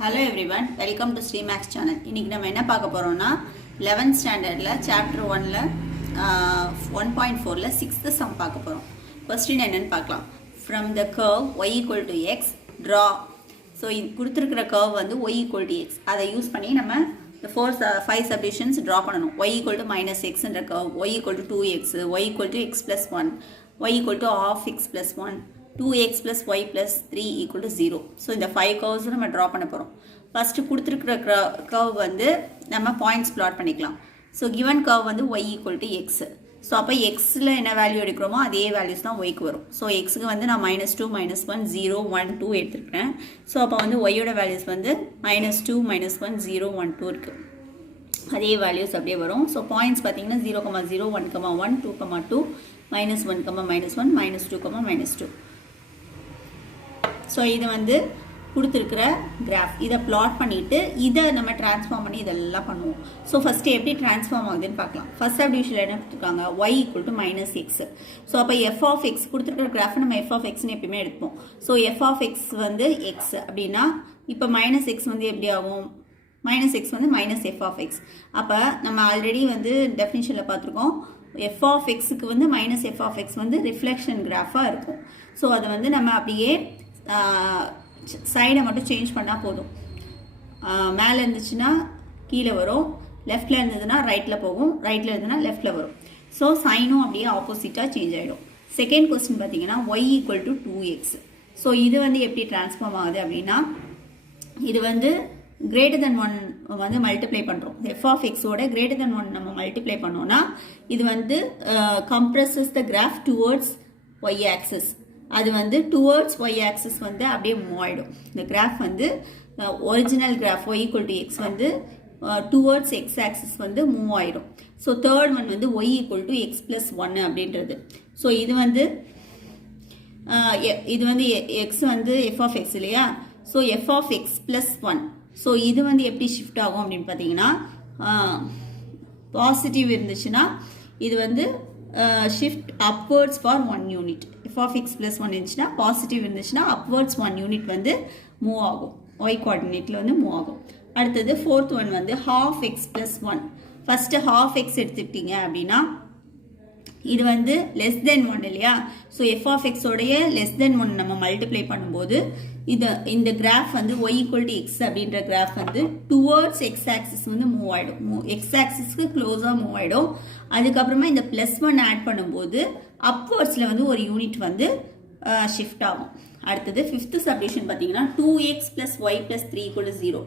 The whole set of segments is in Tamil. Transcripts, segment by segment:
Hello everyone, welcome to Streamax channel. இன்னைக்கு நம்ம என்ன பார்க்க போறோம்னா 11th ஸ்டாண்டர்ட்ல சாப்டர் 1ல 1.4ல 6th sum பார்க்க போறோம். क्वेश्चन என்னன்னு பார்க்கலாம். From the curve y equal to x draw. So கொடுத்திருக்கிற curve வந்து y equal to x. அதை யூஸ் பண்ணி நம்ம the five subdivisions draw பண்ணனும். y equal to minus x என்ற curve, y equal to 2x, y equal to x plus 1, y equal to half x plus 1. 2x plus y plus 3 equal to 0. So, இந்த 5 curves நம்ம draw பண்ண போறோம். First கொடுத்திருக்கிற curve வந்து நம்ம points plot பண்ணிக்கலாம். So, given curve வந்து y equal to x. So, அப்ப xல என்ன வேல்யூ எடுக்கிறோமோ அதே வேல்யூஸ் தான் y க்கு வரும். So, x க்கு வந்து நான் -2, -1, 0, 1, 2 எடுத்துக்கிறேன். So, அப்ப வந்து y யோட வேல்யூஸ் வந்து -2, -1, 0, 1, 2 இருக்கு. அதே வேல்யூஸ் அப்படியே வரும். So, points பார்த்தீங்கன்னா 0, 0, 1, 1, 2, 2, -1, -1, -2, -2. ஸோ இது வந்து கொடுத்துருக்கிற கிராஃப் இதை பிளாட் பண்ணிவிட்டு இதை நம்ம ட்ரான்ஸ்ஃபார்ம் பண்ணி இதெல்லாம் பண்ணுவோம். ஸோ ஃபஸ்ட்டு எப்படி ட்ரான்ஸ்ஃபார்ம் ஆகுதுன்னு பார்க்கலாம். ஃபஸ்ட் சப்டிவிஷனில் என்ன கொடுத்துருக்காங்க, y equal to -x. So அப்போ f ஆஃப் x கொடுத்துருக்கிற கிராஃபை நம்ம f ஆஃப் xன்னு எப்பயுமே எடுப்போம். ஸோ f ஆஃப் x வந்து x அப்படின்னா இப்போ -x வந்து எப்படி ஆகும், -x வந்து -f ஆஃப் x. அப்போ நம்ம ஆல்ரெடி வந்து டெஃபினிஷனில் பார்த்துருக்கோம், f ஆஃப் xக்கு வந்து -f ஆஃப் x வந்து ரிஃப்ளெக்ஷன் கிராஃபாக இருக்கும். ஸோ அதை வந்து நம்ம அப்படியே சைடை மட்டும் சேஞ்ச் பண்ணால் போதும். மேலே இருந்துச்சுன்னா கீழே வரும், லெஃப்டில் இருந்ததுன்னா ரைட்டில் போகும், ரைட்டில் இருந்ததுன்னா லெஃப்டில் வரும். ஸோ சைனும் அப்படியே ஆப்போசிட்டாக சேஞ்ச் ஆகிடும். செகண்ட் கொஸ்டின் பார்த்தீங்கன்னா y equal to 2x. So இது வந்து எப்படி ட்ரான்ஸ்ஃபார்ம் ஆகுது அப்படின்னா, இது வந்து greater than 1 வந்து மல்டிப்ளை பண்ணுறோம். f ஆஃப் எக்ஸோட greater than 1 நம்ம மல்டிப்ளை பண்ணோன்னா இது வந்து கம்ப்ரஸஸ் த கிராஃப் டுவர்ட்ஸ் y ஆக்சஸ். அது வந்து டுவர்ட்ஸ் y ஆக்சஸ் வந்து அப்படியே மூவ் ஆகிடும். இந்த கிராஃப் வந்து original graph y equal to x வந்து டுவர்ட்ஸ் எக்ஸ் ஆக்சஸ் வந்து மூவ் ஆகிடும். ஸோ தேர்ட் ஒன் வந்து y equal to x plus 1 அப்படின்றது. ஸோ இது வந்து எக்ஸ் வந்து f ஆஃப் எக்ஸ் இல்லையா. So f of x plus 1. So இது வந்து எப்படி ஷிஃப்ட் ஆகும் அப்படின்னு பார்த்தீங்கன்னா, பாசிட்டிவ் இருந்துச்சுன்னா இது வந்து shift upwards for 1 unit. f of x plus 1 இருந்துச்சுன்னா பாசிட்டிவ் இருந்துச்சுன்னா அப்வர்ட்ஸ் 1 யூனிட் வந்து மூவ் ஆகும், y கோஆர்டினேட்டில் வந்து மூவ் ஆகும். அடுத்தது ஃபோர்த் ஒன் வந்து half x plus 1. First half x எடுத்துக்கிட்டீங்க அப்படின்னா இது வந்து லெஸ் தென் 1 இல்லையா. ஸோ f ஆஃப் எக்ஸோடைய லெஸ் தென் 1 நம்ம மல்டிப்ளை பண்ணும்போது இந்த கிராஃப் வந்து y ஈக்குவல் டு எக்ஸ் அப்படின்ற கிராஃப் வந்து டுவர்ட்ஸ் எக்ஸ் ஆக்சிஸ் வந்து மூவ் ஆகிடும், எக்ஸ் ஆக்சிஸ்க்கு க்ளோஸாக மூவ் ஆகிடும். அதுக்கப்புறமா இந்த +1 ஆட் பண்ணும்போது அப்வர்ட்ஸில் வந்து ஒரு யூனிட் வந்து ஷிஃப்ட் ஆகும். அடுத்தது ஃபிஃப்த் சப்டிவிஷன் பார்த்தீங்கன்னா 2x plus y plus 3 equal to 0.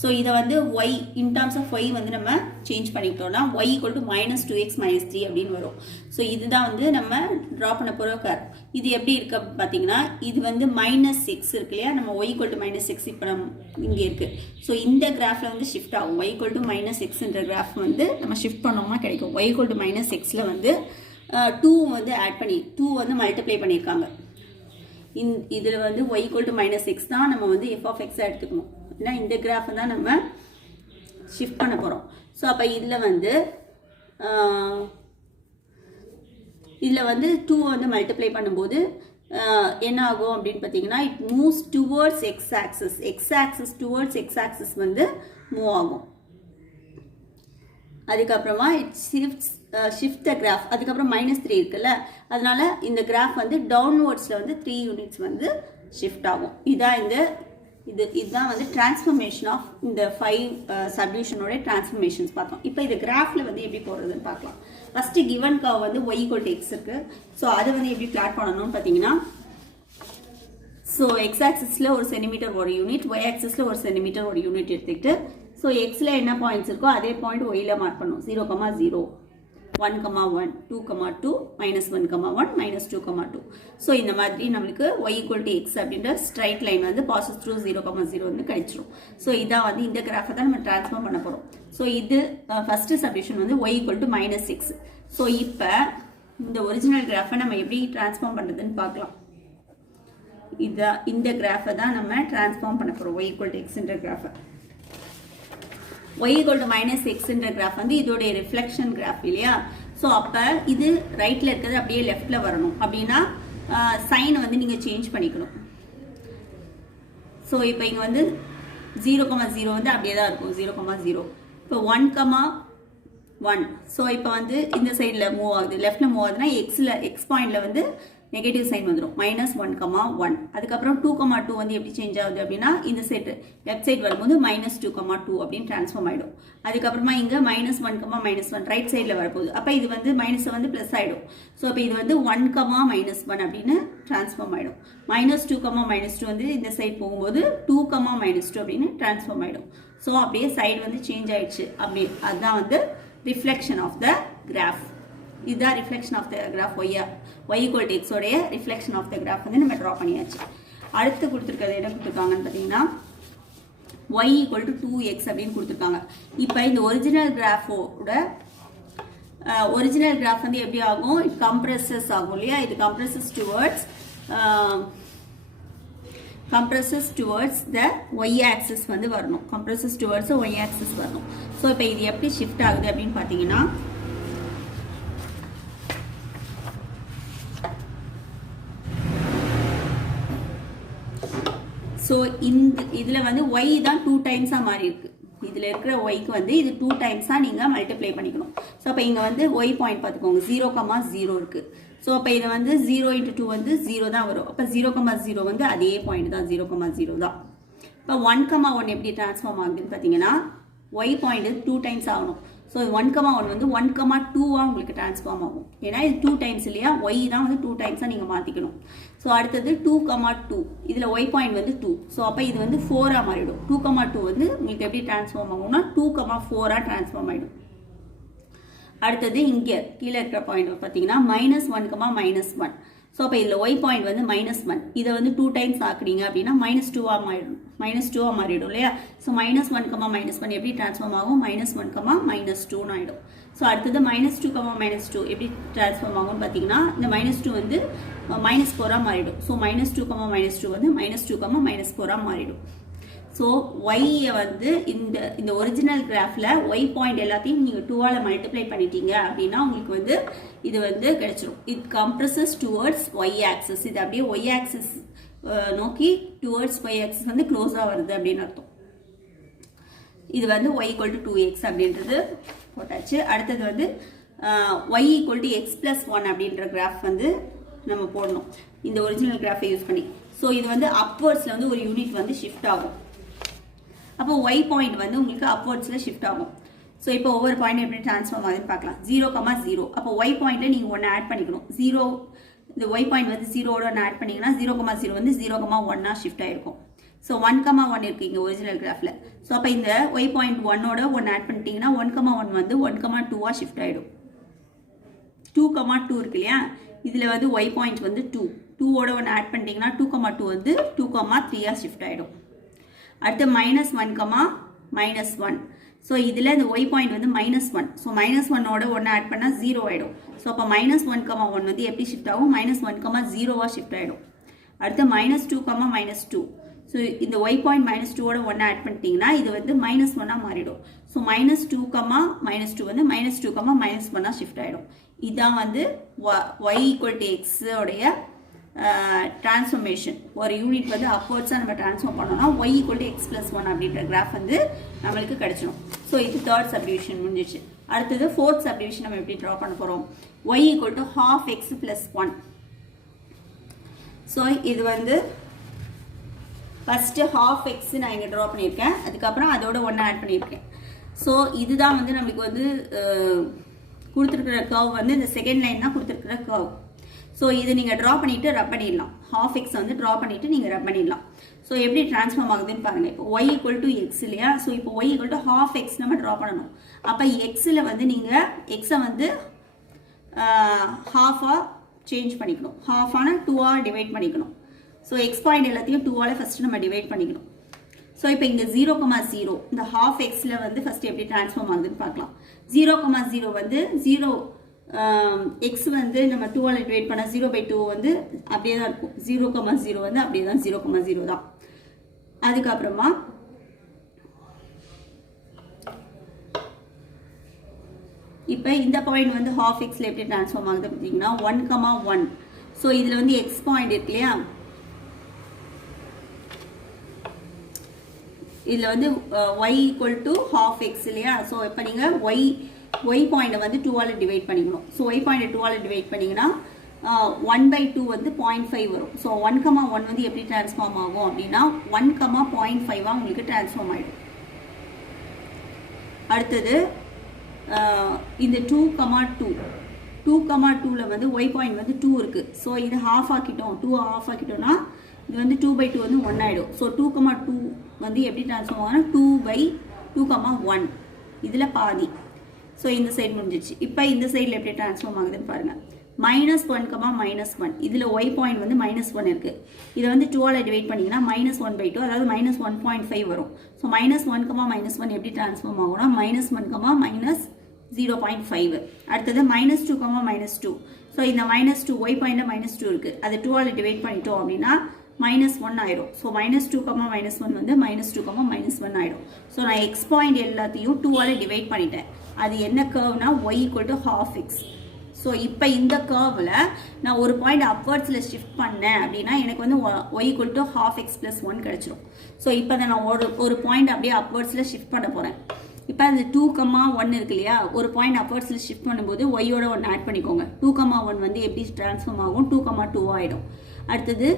So இதை வந்து y in terms of y வந்து நம்ம சேஞ்ச் பண்ணிக்கிட்டோம்னா y ஈக்குவல் டு -2x -3 அப்படின்னு வரும். ஸோ இதுதான் வந்து நம்ம ட்ரா பண்ண போகிற கர்வ். இது எப்படி இருக்கு பார்த்தீங்கன்னா, இது வந்து -6 இருக்கு இல்லையா, நம்ம y ஈக்குவல் டு -6 இப்போ நம்ம இங்கே இருக்குது. ஸோ இந்த கிராஃபில் வந்து ஷிஃப்ட் ஆகும். y ஈக்குவல் டு -6ன்ற கிராஃப் வந்து நம்ம ஷிஃப்ட் பண்ணோம்னா கிடைக்கும். y ஈக்குவல் டு -6ல் வந்து 2 வந்து ஆட் பண்ணி 2 வந்து மல்டிப்ளை பண்ணியிருக்காங்க. இதில் வந்து y ஈக்குவல் டு -6 தான் நம்ம வந்து f ஆஃப் எக்ஸாக எடுத்துக்கணும். ஏன்னா இந்த கிராஃபை தான் நம்ம ஷிஃப்ட் பண்ண போகிறோம். ஸோ அப்போ இதில் வந்து 2 வந்து மல்டிப்ளை பண்ணும்போது என்ன ஆகும் அப்படின்னு பார்த்தீங்கன்னா, it moves towards x access towards x axis வந்து மூவ் ஆகும். அதுக்கப்புறமா இட் ஷிஃப்ட் த கிராஃப். அதுக்கப்புறம் -3 இருக்குல்ல, அதனால இந்த கிராஃப் வந்து டவுன்வர்ட்ஸில் வந்து 3 யூனிட்ஸ் வந்து ஷிஃப்ட் ஆகும். இதுதான் வந்து டிரான்ஸ்ஃபர்மேஷன் ஆஃப் இந்த 5 சப்டிவிஷனோட டிரான்ஸ்ஃபர்மேஷன்ஸ் பார்த்தோம். இப்போ இது கிராஃபில் வந்து எப்படி போடுறதுன்னு பார்க்கலாம். ஃபஸ்ட்டு கிவன் கர்வ் வந்து y ஈக்குவல் டு எக்ஸ் இருக்குது. ஸோ அதை வந்து எப்படி பிளாட் பண்ணணும்னு பார்த்தீங்கன்னா, ஸோ எக்ஸ் ஆக்சிஸில் 1 சென்டிமீட்டர் ஒரு யூனிட், y ஆக்சிஸில் 1 சென்டிமீட்டர் ஒரு யூனிட் எடுத்துக்கிட்டு, ஸோ எக்ஸில் என்ன பாயிண்ட்ஸ் இருக்கோ அதே பாயிண்ட் ஒயில் மார்க் பண்ணும். 0, 0, 1, 1, 2, 2, -1, 1, -2, 2. ஸோ இந்த மாதிரி நம்மளுக்கு y ஈக்குவல் டு எக்ஸ் அப்படின்ற ஸ்ட்ரைட் லைன் வந்து பாசஸ் த்ரூ 0, 0 வந்து கிடைச்சிரும். ஸோ இதான் வந்து இந்த கிராஃபை தான் நம்ம ட்ரான்ஸ்ஃபார்ம் பண்ண போகிறோம். ஸோ இது ஃபஸ்ட்டு சப்டிவிஷன் வந்து y ஈக்குவல் டு -6. ஸோ இப்போ இந்த ஒரிஜினல் கிராஃபை நம்ம எப்படி ட்ரான்ஸ்ஃபார்ம் பண்ணுறதுன்னு பார்க்கலாம். இந்த கிராஃபை தான் நம்ம ட்ரான்ஸ்ஃபார்ம் பண்ண போகிறோம், y ஈக்குவல் டு எக்ஸ்ன்ற கிராஃபை. y ஈக்குவல் டு -xன்ற கிராஃப் வந்து இதோடைய ரிஃப்ளெக்ஷன் கிராஃப் இல்லையா. ஸோ அப்போ இது ரைட்டில் இருக்கிறது அப்படியே லெஃப்டில் வரணும் அப்படின்னா சைனை வந்து நீங்கள் சேஞ்ச் பண்ணிக்கணும். ஸோ இப்போ இங்கே வந்து 0,0 வந்து அப்படியே தான் இருக்கும் 0,0. இப்போ 1,1. ஸோ இப்போ வந்து இந்த சைடில் மூவ் ஆகுது, லெஃப்டில் மூவ் ஆகுதுன்னா எக்ஸ் பாயிண்டில் வந்து நெகட்டிவ் சைன் வந்துடும் -1,1. அதுக்கப்புறம் 2,2 வந்து எப்படி சேஞ்ச் ஆகுது அப்படின்னா இந்த சைடு லெஃப்ட் சைடு வரும்போது -2,2 அப்படின்னு ட்ரான்ஸ்ஃபார்ம் ஆகிடும். அதுக்கப்புறமா இங்கே -1,-1 ரைட் சைடில் வரப்போகுது. அப்போ இது வந்து மைனஸை வந்து ப்ளஸ் ஆகிடும். ஸோ அப்போ இது வந்து 1,-1 அப்படின்னு ட்ரான்ஸ்ஃபார்ம் ஆகிடும். -2,-2 வந்து இந்த சைடு போகும்போது 2,-2 அப்படின்னு ட்ரான்ஸ்ஃபார்ம் ஆகிடும். ஸோ அப்படியே சைடு வந்து சேஞ்ச் ஆயிடுச்சு. அப்படி அதுதான் வந்து ரிஃப்ளெக்ஷன் ஆஃப் த கிராஃப். இதுதான் reflection of the graph y = x உடைய ரிஃப்ளெக்ஷன் ஆஃப் த கிராஃப் வந்து நம்ம ட்ரா பண்ணியாச்சு. அடுத்து கொடுத்துருக்கிறது என்ன கொடுத்துருக்காங்கன்னு பார்த்தீங்கன்னா y = 2x அப்படின்னு கொடுத்துருக்காங்க. இப்போ இந்த ஒரிஜினல் கிராஃபோட ஒரிஜினல் கிராஃப் வந்து எப்படி ஆகும், இட் கம்ப்ரஸஸ் ஆகும் இல்லையா. இது comprises towards the y axis வந்து வரணும். கம்ப்ரஸஸ் டுவர்ட்ஸ் y axis வரணும். ஸோ இப்போ இது எப்படி ஷிஃப்ட் ஆகுது அப்படின்னு பார்த்தீங்கன்னா ஸோ இதில் வந்து y தான் 2 டைம்ஸாக மாறி இருக்கு. இதில் இருக்கிற ஒய்க்கு வந்து இது 2 டைம்ஸாக நீங்கள் மல்டிப்ளை பண்ணிக்கணும். ஸோ அப்போ இங்கே வந்து ஒய் பாயிண்ட் பார்த்துக்கோங்க 0,0 இருக்குது. ஸோ அப்போ இதை வந்து 0 × 2 வந்து 0 தான் வரும். அப்போ 0,0 வந்து அதே பாயிண்ட் தான் 0,0 தான். இப்போ 1,1 எப்படி ட்ரான்ஸ்ஃபார்ம் ஆகுதுன்னு பார்த்தீங்கன்னா ஒய் பாயிண்ட் 2 டைம்ஸ் ஆகணும். ஸோ 1,1 வந்து 1,2 உங்களுக்கு ட்ரான்ஸ்ஃபார்ம் ஆகும். ஏன்னா இது 2 டைம்ஸ் இல்லையா, ஒய் தான் வந்து 2 டைம்ஸாக நீங்கள் மாற்றிக்கணும். ஸோ அடுத்தது 2,2 இதில் ஒய் பாயிண்ட் வந்து 2. ஸோ அப்போ இது வந்து 4 மாறிடும். 2,2 வந்து உங்களுக்கு எப்படி ட்ரான்ஸ்ஃபார்ம் ஆகும்னா 2,4 ட்ரான்ஸ்ஃபார்ம் ஆகிடும். அடுத்தது இங்கே கீழே இருக்கிற பாயிண்ட் பார்த்தீங்கன்னா -1,-1. ஸோ அப்போ இதில் ஒய் பாயிண்ட் வந்து -1. இதை வந்து 2 டைம்ஸ் ஆக்குறீங்க அப்படின்னா -2 மாறிடும். -2 மாறிடும் இல்லையா. ஸோ -1,-1 எப்படி ட்ரான்ஸ்ஃபார்ம் ஆகும், -1,-2 ஆகிடும். ஸோ அடுத்தது -2,-2 எப்படி ட்ரான்ஸ்ஃபார்ம் ஆகும்னு பார்த்தீங்கன்னா இந்த -2 வந்து -4 மாறிடும். ஸோ -2,-2 வந்து -2,-4 மாறிடும். ஸோ ஒய்யை வந்து இந்த ஒரிஜினல் கிராஃபில் ஒய் பாயிண்ட் எல்லாத்தையும் நீங்கள் 2ஆல் மல்டிப்ளை பண்ணிட்டீங்க அப்படின்னா உங்களுக்கு வந்து இது வந்து கிடைச்சிரும். It compresses towards y axis. இது அப்படியே ஒய் ஆக்சிஸ் நோக்கி டுவர்ட்ஸ் ஒய் ஆக்சிஸ் வந்து க்ளோஸாக வருது அப்படின்னு அர்த்தம். இது வந்து y = 2x அப்படின்றது போட்டாச்சு. அடுத்தது வந்து y = x+1 அப்படின்ற கிராஃப் வந்து நம்ம போடணும் இந்த ஒரிஜினல் கிராஃபை யூஸ் பண்ணி. ஸோ இது வந்து அப்வர்ட்ஸில் வந்து ஒரு யூனிட் வந்து ஷிஃப்ட் ஆகும். அப்போ ஒய் பாயிண்ட் வந்து உங்களுக்கு அப்வர்ட்ஸில் ஷிஃப்ட் ஆகும். ஸோ இப்போ ஒவ்வொரு பாயிண்ட் எப்படி ட்ரான்ஸ்ஃபார்ம் ஆகுதுன்னு பார்க்கலாம். 0,0 அப்போ ஒய் பாயிண்ட்டில் நீங்கள் 1 ஆட் பண்ணிக்கணும். இந்த ஒய் பாயிண்ட் வந்து 0வோட 1 ஆட் பண்ணிங்கன்னா 0,0 வந்து 0,1 ஷிஃப்ட் ஆகிருக்கும். ஸோ 1,1 இருக்குது இங்கே ஒரிஜினல் கிராஃபில். ஸோ அப்போ இந்த ஒய் பாயிண்ட் 1ஓட 1 ஆட் பண்ணிட்டீங்கன்னா 1,1 வந்து 1,2 ஷிஃப்ட் ஆகிடும். 2,2 இருக்கு இல்லையா, இதில் வந்து ஒய் பாயிண்ட் வந்து 2ஓட 1 ஆட் பண்ணிட்டீங்கன்னா 2,2 வந்து 2,3 ஷிஃப்ட் ஆகிடும். அடுத்து -1,-1. ஸோ இதில் இந்த ஒய் பாயிண்ட் வந்து -1. ஸோ -1ஓட 1 ஆட் பண்ணால் 0 ஆகிடும். ஸோ அப்போ -1,1 வந்து எப்படி ஷிஃப்ட் ஆகும், -1,0 ஷிஃப்ட் ஆகிடும். அடுத்து -2,-2. ஸோ இந்த ஒய் பாயிண்ட் -2ஓட 1 ஆட் பண்ணிட்டீங்கன்னா இது வந்து -1 மாறிடும். ஸோ -2,-2 வந்து -2,-1 ஷிஃப்ட் ஆகிடும். இதுதான் வந்து y = x உடைய டிரான்ஸ்ஃபர்மேஷன். ஒரு யூனிட் வந்து அப்வர்ட்ஸாக நம்ம ட்ரான்ஸ்ஃபார்ம் பண்ணோம்னா y = x+1 அப்படின்ற கிராஃப் வந்து நம்மளுக்கு கிடைச்சிடும். ஸோ இது 3rd சப்டிவிஷன் முடிஞ்சிச்சு. அடுத்தது 4th சப்டிவிஷன் நம்ம எப்படி ட்ரா பண்ண போகிறோம், y = ½ x+1. ஸோ இது வந்து ஃபஸ்ட்டு ½ x நான் இங்கே ட்ரா பண்ணியிருக்கேன். அதுக்கப்புறம் அதோட 1 ஆட் பண்ணியிருக்கேன். ஸோ இதுதான் வந்து நம்மளுக்கு வந்து கொடுத்துருக்குற கர்வ் வந்து இந்த செகண்ட் லைன் தான் கொடுத்துருக்குற கர்வ். ஸோ இது நீங்கள் ட்ரா பண்ணிவிட்டு ரப் பண்ணிடலாம். ½ x வந்து ட்ரா பண்ணிவிட்டு நீங்கள் ரப் பண்ணிடலாம். ஸோ எப்படி ட்ரான்ஸ்ஃபார்ம் ஆகுதுன்னு பாருங்கள். இப்போ y = x இல்லையா. ஸோ இப்போ y = ½ x நம்ம ட்ரா பண்ணணும். அப்போ எக்ஸில் வந்து நீங்கள் எக்ஸை வந்து ஹாஃபாக சேஞ்ச் பண்ணிக்கணும். ஹாஃபான 2ஆல் டிவைட் பண்ணிக்கணும். ஸோ எக்ஸ் பாயிண்ட் எல்லாத்தையும் 2ஆல் ஃபஸ்ட்டு நம்ம டிவைட் பண்ணிக்கணும். ஸோ இப்போ இங்கே 0,0 இந்த ½ xல வந்து ஃபஸ்ட்டு எப்படி ட்ரான்ஸ்ஃபார்ம் ஆகுதுன்னு பார்க்கலாம். 0,0 வந்து 0 x வந்து நம்ம 2ஆல் டிவைட் பண்ணால் 0/2 வந்து அப்படியே தான் இருக்கும். 0,0 வந்து அப்படியே தான் 0,0 தான். அதுக்கப்புறமா இப்போ இந்த பாயிண்ட் வந்து ½ xல எப்படி ட்ரான்ஸ்ஃபார்ம் ஆகுது பார்த்தீங்கன்னா 1,1. ஸோ இதில் வந்து எக்ஸ் பாயிண்ட் இருக்கு இல்லையா, இதில் வந்து y equal to half X இல்லையா. ஸோ இப்போ நீங்கள் ஒய் பாயிண்டை வந்து 2ஆல் டிவைட் பண்ணிக்கணும். ஸோ ஒய் பாயிண்டை 2ஆல் டிவைட் பண்ணிங்கன்னா 1/2 வந்து 0.5 வரும். ஸோ 1,1 வந்து எப்படி டிரான்ஸ்ஃபார்ம் ஆகும் அப்படின்னா 1,0.5 உங்களுக்கு டிரான்ஸ்ஃபார்ம் ஆகிடும். அடுத்தது இந்த 2,2ல வந்து ஒய் பாயிண்ட் வந்து 2 இருக்குது. ஸோ இது ஹாஃப் ஆக்கிட்டோம், 2 ஹாஃப் ஆக்கிட்டோம்னா இது வந்து 2/2 வந்து 1 ஆகிடும். ஸோ 2,2 வந்து எப்படி டிரான்ஸ்ஃபார்ம் ஆகும்னா 2/2,1 இதில் பாதி. ஸோ இந்த சைடு முடிஞ்சிச்சு. இப்போ இந்த சைடில் எப்படி டிரான்ஸ்ஃபார்ம் ஆகுதுன்னு பாருங்கள். -1, இதில் ஒய் பாயிண்ட் வந்து -1 இருக்குது. இதை வந்து 2ஆல் டிவைட் பண்ணிங்கன்னா -1/2 அதாவது -1.5 வரும். ஸோ -1, எப்படி டிரான்ஸ்ஃபார்ம் ஆகும்னா -1, -0.5. அடுத்தது -2, ஸோ இந்த -2 ஒய் பாயிண்டில் -2 இருக்குது. அது 2ஆல் டிவைட் பண்ணிட்டோம் அப்படின்னா -1 ஆயிடும். ஸோ -2, -1 வந்து -2, -1 ஆயிடும். ஸோ நான் எக்ஸ் பாயிண்ட் எல்லாத்தையும் 2ஆல் டிவைட் பண்ணிட்டேன். அது என்ன கர்வ்னா y equal to half X. So இப்போ இந்த கர்வில் நான் ஒரு பாயிண்ட் அப்வர்ட்ஸில் ஷிஃப்ட் பண்ணேன் அப்படின்னா எனக்கு வந்து y equal to half x + 1 கிடச்சிரும். ஸோ இப்போ தான் நான் ஒரு பாயிண்ட் அப்படியே அப்வர்ட்ஸில் ஷிஃப்ட் பண்ண போகிறேன். இப்போ அந்த 2,1 இருக்கு இல்லையா, ஒரு பாயிண்ட் அப்வர்ட்ஸில் ஷிஃப்ட் பண்ணும்போது ஒய்யோட 1 ஆட் பண்ணிக்கோங்க. 2,1 வந்து எப்படி ட்ரான்ஸ்ஃபார்ம் ஆகும் 2,2 ஆகிடும். அடுத்தது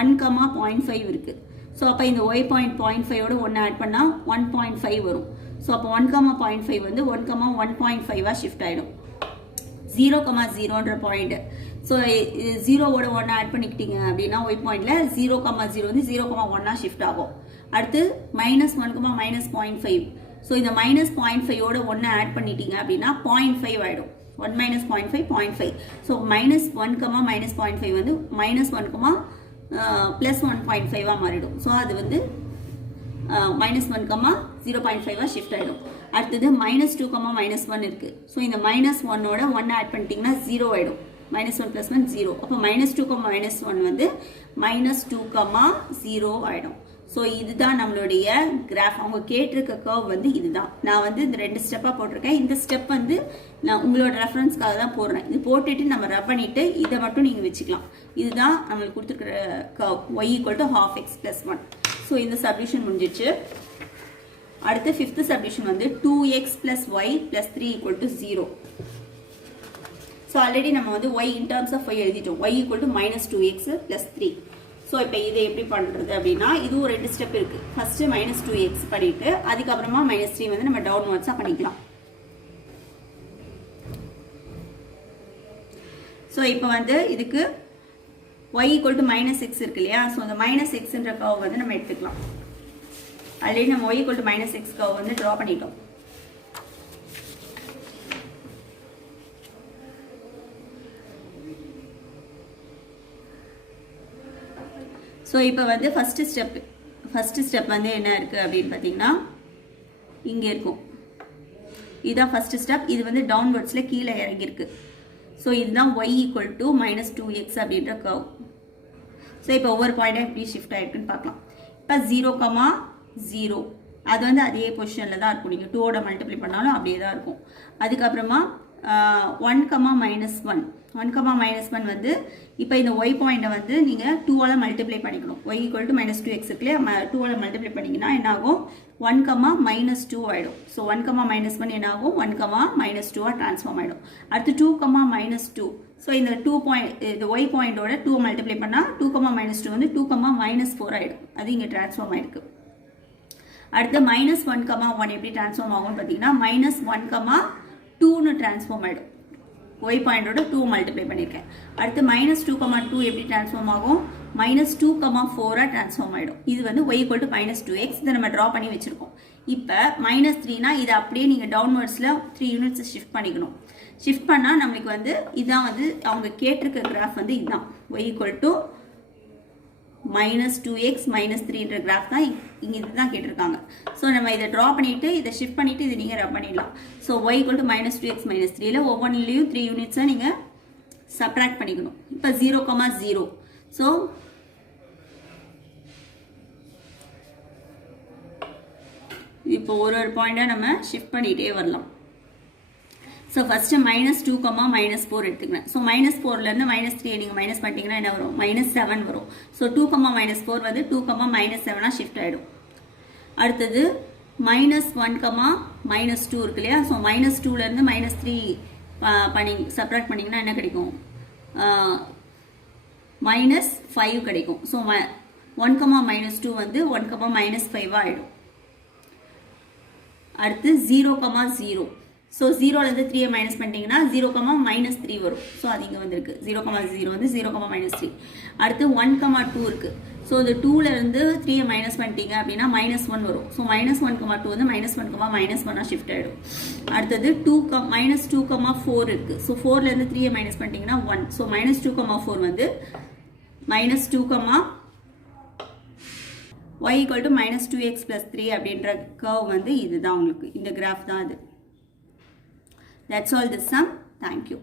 1,0.5 இருக்குது. ஸோ அப்போ இந்த ஒய் பாயிண்ட் 0.5ஓட 1 ஆட் பண்ணால் 1.5 வரும். ஸோ அப்போ 1,0.5 வந்து 1,1.5 ஷிஃப்ட் ஆகிடும். 0,0ன்ற பாயிண்ட். ஸோ 0ஓட 1 ஆட் பண்ணிக்கிட்டீங்க அப்படின்னா ஒய் பாயிண்டில் 0,0 வந்து 0,1 ஷிஃப்ட் ஆகும். அடுத்து -1, -0.5. ஸோ இந்த -0.5ஓட 1 ஆட் பண்ணிட்டீங்க அப்படின்னா 0.5 ஆகிடும். 1 - 0.5, 0.5. ஸோ -1, -0.5 வந்து -1, +1.5 மாறிடும். ஸோ அது வந்து -1, 0.5 ஷிஃப்ட் ஆகிடும். அடுத்தது -2, -1 இருக்குது. ஸோ இந்த -1ஓட 1 ஆட் பண்ணிட்டீங்கன்னா 0 ஆகிடும். -1 + 1 0. அப்போ -2, -1 வந்து -2, 0 ஆகிடும். ஸோ இதுதான் நம்மளுடைய கிராஃப். அவங்க கேட்டிருக்க கர்வ் வந்து இதுதான். நான் வந்து இந்த 2 ஸ்டெப்பாக போட்டிருக்கேன். இந்த ஸ்டெப் வந்து நான் உங்களோட ரெஃபரன்ஸ்க்காக தான் போடுறேன். இது போட்டுட்டு நம்ம ரப் பண்ணிவிட்டு இதை மட்டும் நீங்கள் வச்சுக்கலாம். இதுதான் நம்மளுக்கு கொடுத்துருக்குற curve y equal to half x + 1. So இந்த சப்டிஷன் முடிஞ்சிச்சு. அடுத்து 5th சப்டிஷன் வந்து 2x + y + 3 = 0. ஸோ ஆல்ரெடி நம்ம வந்து y in terms of y எழுதிட்டோம். y equal to -2x + 3. So இப்போ இதை எப்படி பண்ணுறது அப்படின்னா இதுவும் 2 ஸ்டெப் இருக்குது. ஃபஸ்ட்டு -2x பண்ணிவிட்டு அதுக்கப்புறமா -3 வந்து நம்ம டவுன்வர்ட்ஸாக பண்ணிக்கலாம். ஸோ இப்போ வந்து இதுக்கு y ஈக்குவல் டு -x இருக்கு இல்லையா. ஸோ அந்த -xன்ற கர்வ் வந்து நம்ம எடுத்துக்கலாம். ஆல்ரெடி நம்ம y equal to -x curve வந்து ட்ரா பண்ணிட்டோம். ஸோ இப்போ வந்து ஃபஸ்ட்டு ஸ்டெப் வந்து என்ன இருக்குது அப்படின்னு பார்த்தீங்கன்னா இங்கே இருக்கும். இதுதான் ஃபஸ்ட்டு ஸ்டெப். இது வந்து டவுன்வர்ட்ஸில் கீழே இறங்கியிருக்கு. ஸோ இதுதான் y ஈக்குவல் டு -2x அப்படின்ற கர்வ். ஸோ இப்போ ஒவ்வொரு பாயிண்டாக எப்படி ஷிஃப்ட் ஆகிருக்குன்னு பார்க்கலாம். இப்போ 0,0 அது வந்து அதே பொசிஷனில் தான் இருக்கும். நீங்கள் 2ஓட மல்டிப்ளை பண்ணாலும் அப்படியே தான் இருக்கும். அதுக்கப்புறமா 1, -1 வந்து இப்போ இந்த ஒய் பாயிண்டை வந்து நீங்கள் 2ஆல் மல்டிப்ளை பண்ணிக்கணும். y ஈக்குவல் டு -2x இருக்குல்லையா, 2ஆல் மல்டிப்ளை பண்ணிங்கன்னா என்ன ஆகும் 1, -2 ஆகிடும். ஸோ 1, -1 என்ன ஆகும் 1, -2 ட்ரான்ஸ்ஃபார்ம் ஆகிடும். அடுத்து 2, -2. ஸோ இந்த 2 பாயிண்ட் இந்த ஒய் பாயிண்டோட 2 மல்டிப்ளை பண்ணால் 2, -2 வந்து 2, -4 ஆகிடும். அது இங்கே ட்ரான்ஸ்ஃபார்ம் ஆகிருக்கு. அடுத்து -1, 1 எப்படி ட்ரான்ஸ்ஃபார்ம் ஆகும்னு பார்த்தீங்கன்னா -1, 2ன்னு ட்ரான்ஸ்ஃபார்ம் ஆகிடும். ஒய் பாயிண்டோட 2 மல்டிப்ளை பண்ணியிருக்கேன். அடுத்து -2, 2 எப்படி ட்ரான்ஸ்ஃபார்ம் ஆகும் -2, 4 ட்ரான்ஸ்ஃபார்ம் ஆகிடும். இது வந்து y ஈக்குவல் டு -2x. இதை நம்ம ட்ரா பண்ணி வச்சுருக்கோம். இப்போ -3னா இதை அப்படியே நீங்கள் டவுன்வர்ட்ஸில் 3 யூனிட்ஸ் ஷிஃப்ட் பண்ணிக்கணும். ஷிஃப்ட் பண்ணால் நம்மளுக்கு வந்து இதான் வந்து அவங்க கேட்டிருக்க கிராஃப் வந்து இதுதான் y ஈக்குவல் டு -2x -3ன்ற கிராஃப் தான் இங்கே இதுதான் கேட்டிருக்காங்க. ஸோ நம்ம இதை ட்ரா பண்ணிவிட்டு இதை ஷிஃப்ட் பண்ணிவிட்டு இதை நீங்கள் ரப் பண்ணிடலாம். So y equal to -2x -3ல ஒவ்வொன்றிலையும் 3 யூனிட்ஸாக நீங்கள் சப்ராக்ட் பண்ணிக்கணும். இப்போ 0,0. ஸோ இப்போ ஒரு பாயிண்டாக நம்ம ஷிஃப்ட் பண்ணிகிட்டே வரலாம். ஸோ ஃபஸ்ட்டு -2, -4 எடுத்துக்கிறேன். ஸோ -4லேருந்து -3 நீங்கள் மைனஸ் பண்ணிட்டீங்கன்னா என்ன வரும் -7 வரும். ஸோ 2, -4 வந்து 2, -7 ஷிஃப்ட் ஆகிடும். அடுத்தது -1, -2 இருக்கு இல்லையா? ஸோ -2லேருந்து -3 பண்ணி சப்ராக்ட் பண்ணிங்கன்னா என்ன கிடைக்கும்? -5 கிடைக்கும். ஸோ 1, வந்து 1, -5 ஆகிடும். அடுத்து 0, ஸோ 0லேருந்து 3 மைனஸ் பண்ணிட்டீங்கன்னா 0, -3 வரும். ஸோ அது இங்கே வந்துருக்கு. 0, 0 வந்து 0, -3. அடுத்து 1, 2 இருக்குது. ஸோ இந்த 2லேருந்து 3 மைனஸ் பண்ணிட்டீங்க அப்படின்னா -1 வரும். ஸோ -1, 2 வந்து -1, -1 ஷிஃப்ட் ஆகிடும். அடுத்தது -2, 4 இருக்குது. ஸோ 4லேருந்து 3 மைனஸ் பண்ணிட்டீங்கன்னா 1. ஸோ -2, 4 வந்து -2, y = -2x + 3 அப்படின்ற கர்வ் வந்து இதுதான் உங்களுக்கு. இந்த கிராஃப் தான் அது. That's all this sum. Thank you.